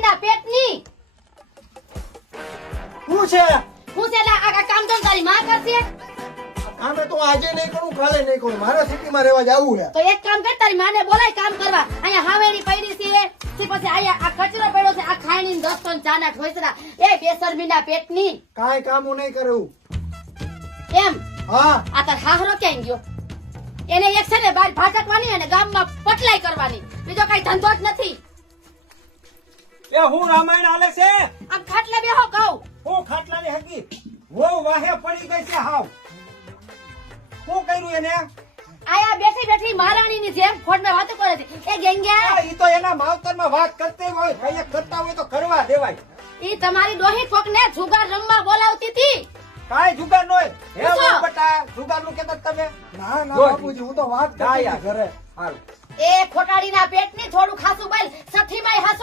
ખોટાડીના પેટની શું છે હું છે આ કામ તો તારી માં કરશે આમે તો આજે નહીં કરું કાલે નહીં કરું મારે સિટીમાં રહેવા જવું છે તો એક કામ કર તારી માને બોલાય કામ કરવા અહીંયા હાવેરી પડી છે તે પછી અહીંયા આ કચરો પડ્યો છે આ ખાઈની દોસ્તો ને ચાના ઠોસરા એ બેશરમીના પેટની કાંઈ કામ હું નહીં કરું એમ હા આ તાર હાહરો ક્યાં ગયો એને એક છે ને બાર ભાટકવાની અને ગામમાં પટલાઈ કરવાની બીજો કઈ ધંધો જ નથી એ હું રામાયણ હાલે છે આમ ખાટલે બેહો કહું હું ખાટલાની હગી વો વાહે પડી ગઈ છે હાવ શું કર્યું એને આયા બેઠી બેઠી મહારાણીની જેમ ફોનમાં વાતો કરે છે એ ગેંગ્યા ઈ તો એના માવતરમાં વાત કરતે હોય ભાઈ કરતા હોય તો કરવા દેવાય ઈ તમારી ડોહી કોકને જુગાર રમવા બોલાવતી હતી કાઈ જુગાર નોય હે પૂછો. બટા જુગાર નું કેતા તમે ના ના જો. બાપુજી હું તો વાત જા કરી યાર. ઘરે હારું એ ખોટાડીના પેટની થોડું ખાસું બોલ સઠીમાંય હાસું